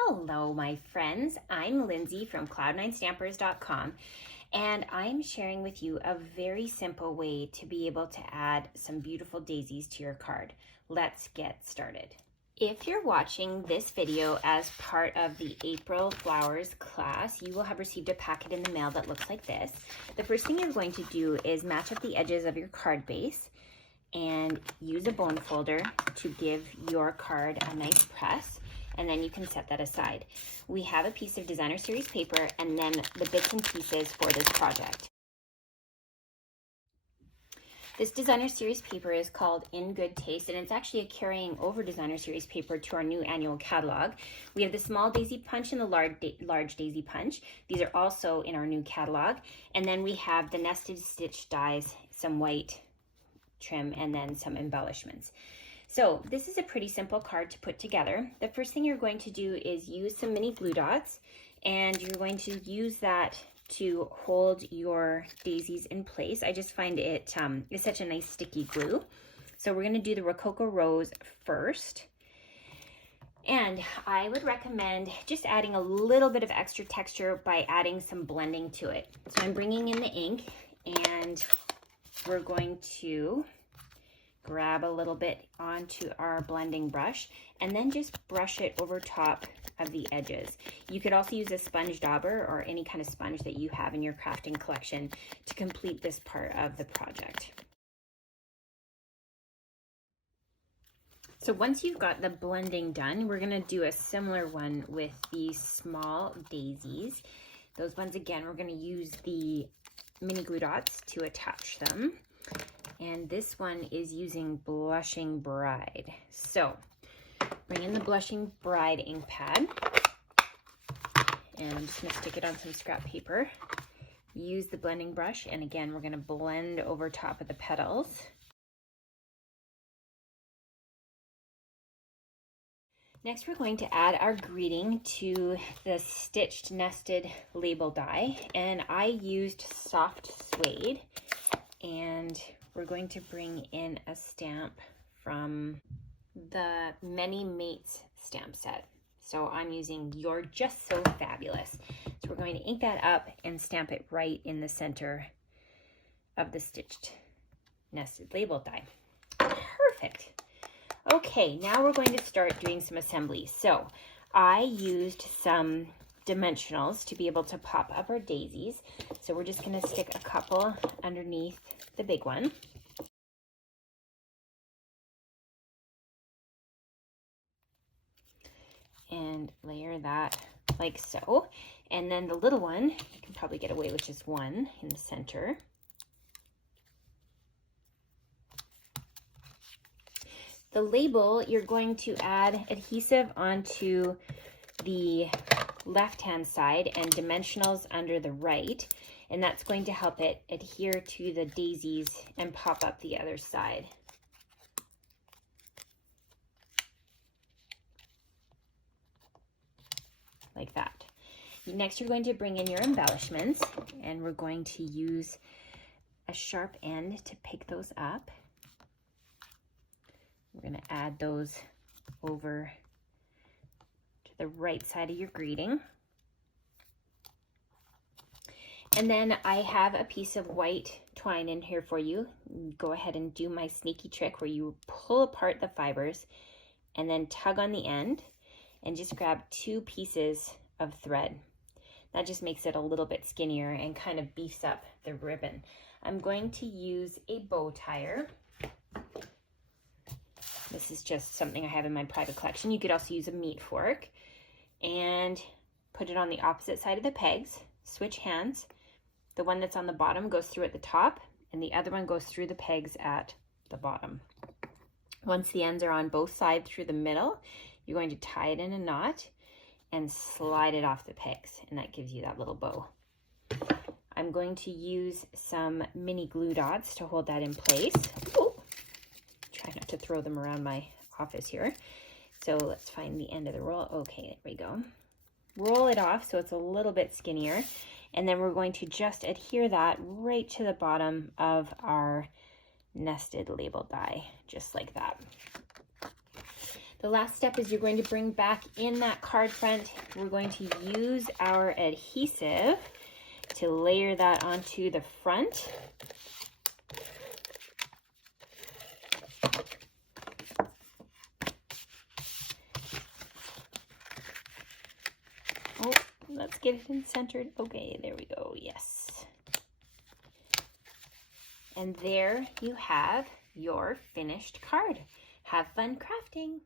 Hello, my friends. I'm Lindsay from cloud9stampers.com, and I'm sharing with you a very simple way to be able to add some beautiful daisies to your card. Let's get started. If you're watching this video as part of the April Flowers class, you will have received a packet in the mail that looks like this. The first thing you're going to do is match up the edges of your card base and use a bone folder to give your card a nice press, and then you can set that aside. We have a piece of designer series paper and then the bits and pieces for this project. This designer series paper is called In Good Taste, and it's actually a carrying over designer series paper to our new annual catalog. We have the small daisy punch and the large daisy punch. These are also in our new catalog. And then we have the nested stitch dies, some white trim, and then some embellishments. So this is a pretty simple card to put together. The first thing you're going to do is use some mini glue dots, and you're going to use that to hold your daisies in place. I just find it is such a nice sticky glue. So we're going to do the Rococo Rose first. And I would recommend just adding a little bit of extra texture by adding some blending to it. So I'm bringing in the ink, and we're going to grab a little bit onto our blending brush and then just brush it over top of the edges. You could also use a sponge dauber or any kind of sponge that you have in your crafting collection to complete this part of the project. So once you've got the blending done, we're going to do a similar one with these small daisies. Those ones, again, we're going to use the mini glue dots to attach them. And this one is using Blushing Bride. So bring in the Blushing Bride ink pad, and I'm just going to stick it on some scrap paper. Use the blending brush, and again, we're going to blend over top of the petals. Next, we're going to add our greeting to the stitched nested label die, and I used soft suede, and we're going to bring in a stamp from the Many Mates stamp set. So I'm using You're Just So Fabulous. So we're going to ink that up and stamp it right in the center of the stitched nested label die. Perfect. Okay, now we're going to start doing some assembly. So I used some dimensionals to be able to pop up our daisies. So we're just going to stick a couple underneath the big one. And layer that like so. And then the little one, you can probably get away with just one in the center. The label, you're going to add adhesive onto the left-hand side and dimensionals under the right, and that's going to help it adhere to the daisies and pop up the other side. Like that. Next, you're going to bring in your embellishments, and we're going to use a sharp end to pick those up. We're going to add those over to the right side of your greeting. And then I have a piece of white twine in here for you. Go ahead and do my sneaky trick where you pull apart the fibers and then tug on the end and just grab 2 pieces of thread. That just makes it a little bit skinnier and kind of beefs up the ribbon. I'm going to use a bow tire. This is just something I have in my private collection. You could also use a meat fork and put it on the opposite side of the pegs. Switch hands. The one that's on the bottom goes through at the top, and the other one goes through the pegs at the bottom. Once the ends are on both sides through the middle, you're going to tie it in a knot and slide it off the pegs, and that gives you that little bow. I'm going to use some mini glue dots to hold that in place. Oh, try not to throw them around my office here. So let's find the end of the roll. Okay, there we go. Roll it off so it's a little bit skinnier, and then we're going to just adhere that right to the bottom of our nested label die, just like that. The last step is you're going to bring back in that card front. We're going to use our adhesive to layer that onto the front. Oh, let's get it in centered. Okay, there we go. Yes. And there you have your finished card. Have fun crafting.